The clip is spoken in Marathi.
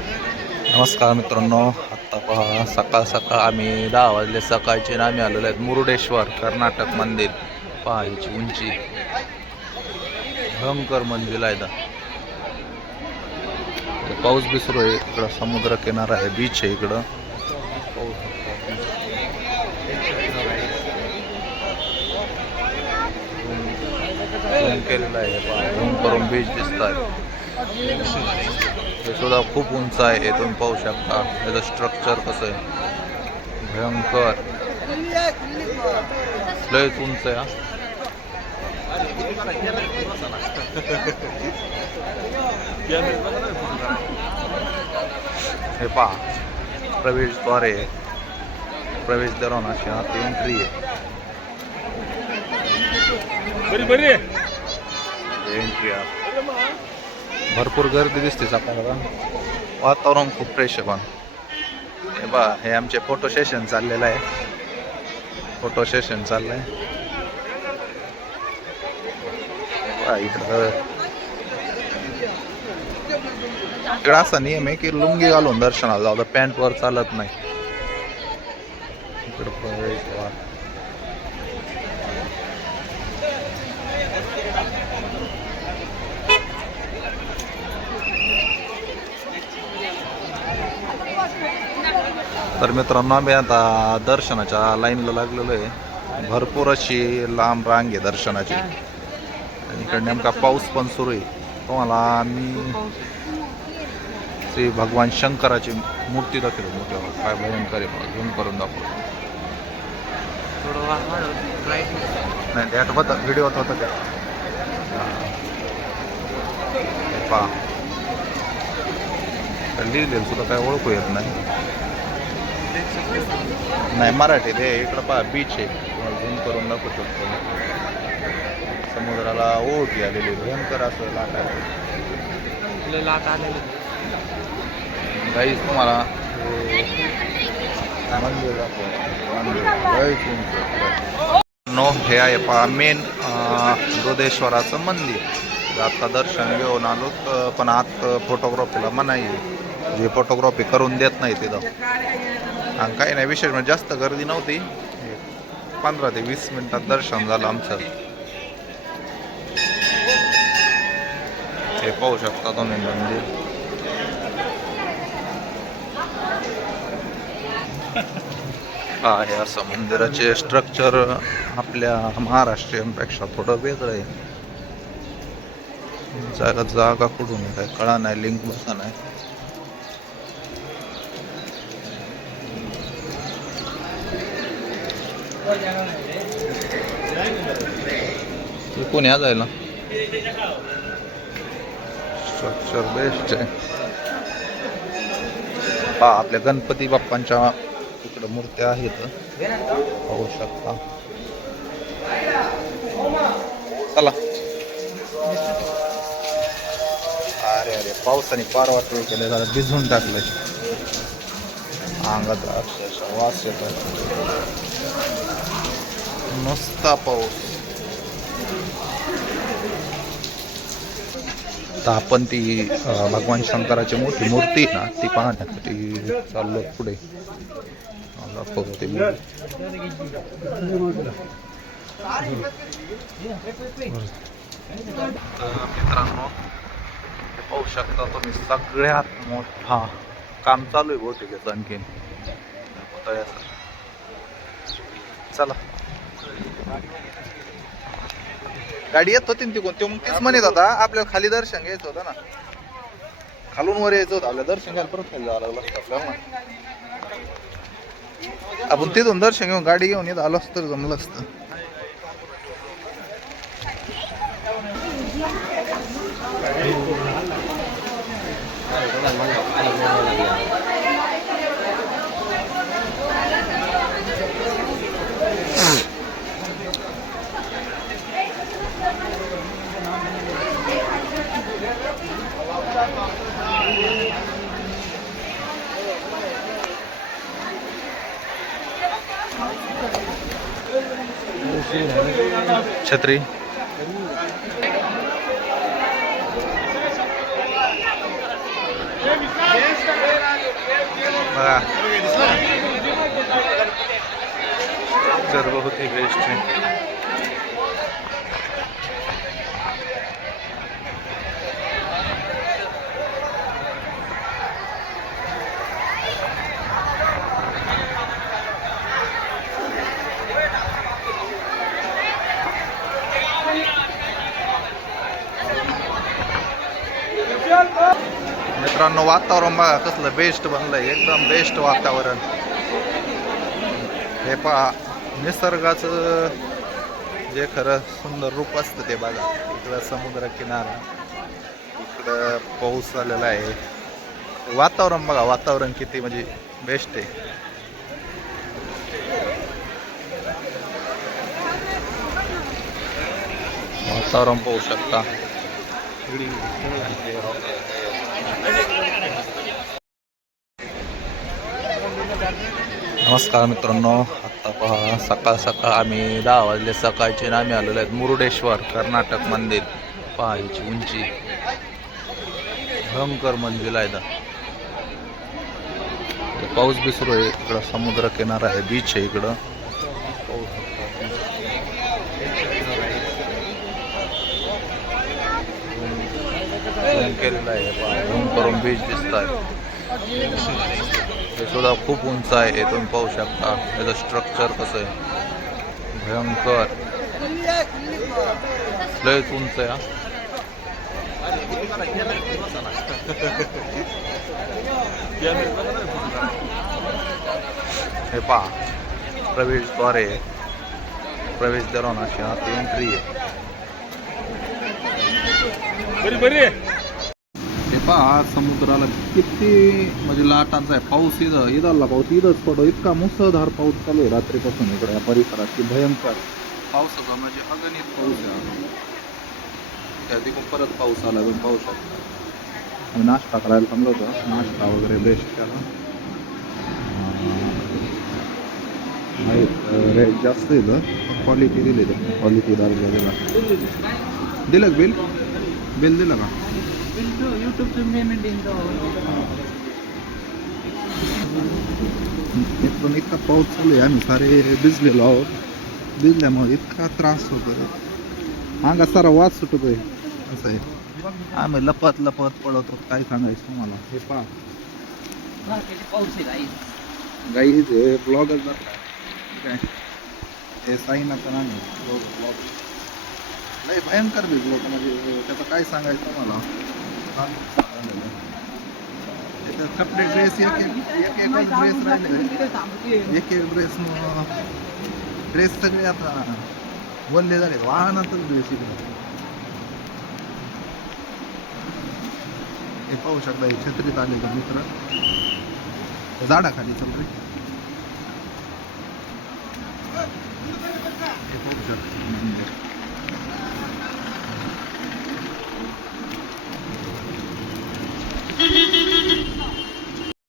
नमस्कार मित्रांनो आत्ता पहा सकाळ सकाळ आम्ही दहा वाजले सकाळचे आम्ही आलेलो आहेत मुरुडेश्वर कर्नाटक मंदिर. पहा उंची. भयंकर मंदिर आहे इथं. पाऊस बी सुरू आहे इकडं समुद्र किनारा आहे बीच आहे इकडं. केलेला केलेलं आहे पहा करून बीच दिसत आहे हे सुद्धा खूप उंच आहे हे तुम्ही पाहू शकता. याचं स्ट्रक्चर कसं आहे? भयंकर. लयच उंच आहे हा. पहा. प्रवेशद्वार आहे. प्रवेशद्वार अशी आत एंट्री आहे. एंट्री आहे. भरपूर गर्दी दिसतेच आपल्याला. वातावरण खूप फ्रेश आहे पण. हे बा हे आमचे फोटो सेशन चाललेलं आहे. फोटो सेशन चाललं बा, इकडं. इकडं असा नियम आहे की लुंगी घालून दर्शनाला जाऊ पॅन्ट वर चालत नाही. इकडं. तर मित्रांनो आम्ही आता दर्शनाच्या लाईनला लागलेलो आहे. भरपूर अशी लांब रांग आहे दर्शनाची. आणि इकडे नेमका पाऊस पण सुरू आहे. तुम्हाला आम्ही श्री भगवान शंकराची मूर्ती दाखवली मोठ्या काय भयंकर आहे. मला झूम करून दाखवतो. नाही त्यात होतं व्हिडिओत होतं का हे. पहा. लिहिलेलं सुद्धा काय ओळखू येत नाही. नाही मराठी ते इकडं पहा बीच आहे. झूम करून दाखवू शकतो समुद्राला ओढी आलेली भयंकर असं लाट आहे. लाट आलेली काहीच तुम्हाला हे मंदिर. नो हे आहे पहा मेन दुधेश्वराचं मंदिर. आता दर्शन घेऊन आलो पण आत फोटोग्राफीला मनाई जे फोटोग्राफी करून देत नाही तिथं. आणि काही नाही विशेष म्हणजे जास्त गर्दी नव्हती. पंधरा ते वीस मिनिटात दर्शन झालं आमचं. हे पाहू शकता तुम्ही मंदिर हा हे असं मंदिराचे स्ट्रक्चर आपल्या महाराष्ट्रीयनपेक्षा थोडं वेगळं आहे. जागा जागा कुठून काय कळा नाही लिंक बसा नाही. कोणी आज जायला स्ट्रक्चर बेस्ट आहे. पहा आपल्या गणपती बाप्पांच्या इकडं मूर्त्या आहेत. पाहू शकता. चला. अरे अरे पावसाने पार वाटलं केलं जरा भिजून टाकलंय. अंगात अक्षरशः वास येतो नुसता पाऊस तर आपण ती भगवान शंकराची मोठी मूर्ती आहे ना ती पाहण्यासाठी चाललो पुढे. दाखवतो मित्रांनो पाहू शकता तुम्ही सगळ्यात मोठा काम चालू आहे बहुतेक आणखीन चला. गाडी येत होती ना तिकडून. ते मग तेच म्हणत होता आपल्याला खाली दर्शन घ्यायचं होतं ना. खालून वर यायचं होतं आपल्याला दर्शन घ्यायला परत खाली जावं लागलं. आपल्याला आपण तिथून दर्शन घेऊन गाडी घेऊन येत आलो असतं तर जमलं असतं. छत्री. बघा. सर्व होती बेस्ट मित्रांनो वातावरण बघा कसलं बेस्ट बनलंय. एकदम बेस्ट वातावरण. हे पहा निसर्गाचं जे खरं सुंदर रूप असतं ते बघा. इकडं समुद्र किनारा. इकडं पाऊस आलेला आहे. वातावरण बघा वातावरण किती म्हणजे बेस्ट आहे. वातावरण पाहू शकता. नमस्कार मित्रांनो आत्ता पहा सकाळ सकाळ आम्ही दहा वाजले सकाळचे आम्ही आलेलो आहेत मुरुडेश्वर कर्नाटक मंदिर पहा उंची. भयंकर मंदिर आहे पाऊस बी सुरू आहे इकडं समुद्र किनारा आहे बीच आहे इकडं पाहू शकता आपण. झूम केलेलं आहे. पहा करून बीच दिसत आहे हे सुद्धा खूप उंच आहे हे तुम्ही पाहू शकता. याचं स्ट्रक्चर कसं आहे. भयंकर. लयच उंच आहे हे. पहा प्रवेशद्वारे प्रवेशद्वारांना अशी आत एंट्री आहे. हे पहा समुद्राला किती म्हणजे लाटांचा आहे. पाऊस इथं इथला पाऊस इथंच पडतो. इतका मुसळधार पाऊस चालू आहे रात्रीपासून इकडे. या परिसरात की भयंकर पावसाचा म्हणजे अगणित पाऊस आहे त्या तिकडून परत पाऊस आला पण पाऊस आला आम्ही नाश्ता करायला थांबलो होतो. नाश्ता वगैरे बेस्ट केला. रेट जास्त येतं क्वालिटी दिली क्वालिटी दिलं बिल बिल दिलं का? इथून इतका पाऊस चालू आहे आम्ही सारे भिजलेलो आहोत. भिजल्यामुळे इतका त्रास होतो अंगा सारा वास सुटतोय असं आहे. आम्ही लपत लपत पळवतो काय सांगायचं तुम्हाला? हे पहा. गाई हे ब्लॉगर काय? हे साईनाचं नाही ब्लॉग लय भयंकर भिजलो होतो म्हणजे त्याचं काय सांगायचं तुम्हाला त्याच्यात कपडे ड्रेस एक एक एक ड्रेस राहिले एक एक ड्रेस ड्रेस सगळे आता वल्ले झाले वाहनातच ड्रेस इकडे हे पाहू शकता. हे छत्रीत आले का मित्र झाडाखाली चल हे पाहू शकता.